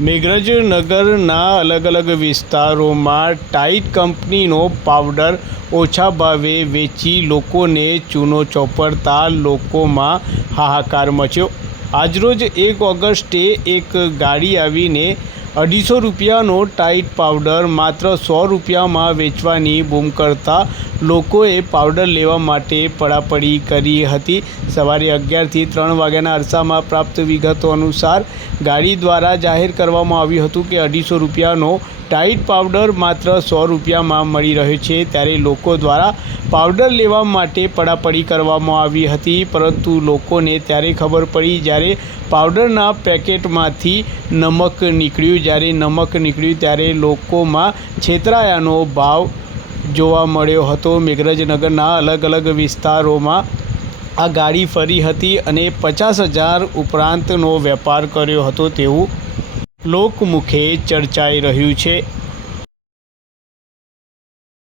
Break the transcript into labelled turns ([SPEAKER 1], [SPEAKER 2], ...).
[SPEAKER 1] મેઘરજનગરના અલગ અલગ વિસ્તારોમાં ટાઈટ કંપનીનો પાવડર ઓછા ભાવે વેચી લોકોને ચૂનો ચોપડતા લોકોમાં હાહાકાર મચ્યો. આજરોજ એક ઓગસ્ટે એક ગાડી આવીને અઢીસો રૂપિયાનો ટાઈટ પાવડર માત્ર સો રૂપિયામાં વેચવાની બૂમ કરતા લોકોએ પાવડર લેવા માટે પડાપડી કરી હતી. સવારે અગિયારથી ત્રણ વાગ્યાના અરસામાં પ્રાપ્ત વિગતો અનુસાર ગાડી દ્વારા જાહેર કરવામાં આવ્યું હતું કે અઢીસો રૂપિયાનો ટાઈટ પાવડર માત્ર સો રૂપિયામાં મળી રહ્યો છે ત્યારે લોકો દ્વારા પાવડર લેવા માટે પડાપડી કરવામાં આવી હતી, પરંતુ લોકોને ત્યારે ખબર પડી જ્યારે પાવડરના પેકેટમાંથી નમક નીકળ્યું, જ્યારે નમક નીકળ્યું ત્યારે લોકોમાં છેતરાયાનો ભાવ જોવા મળ્યો હતો. મેઘરજનગરના અલગ અલગ વિસ્તારોમાં આ ગાડી ફરી હતી અને પચાસ હજાર ઉપરાંતનો વેપાર કર્યો હતો તેવું લોકમુખે ચર્ચાઈ રહ્યું છે.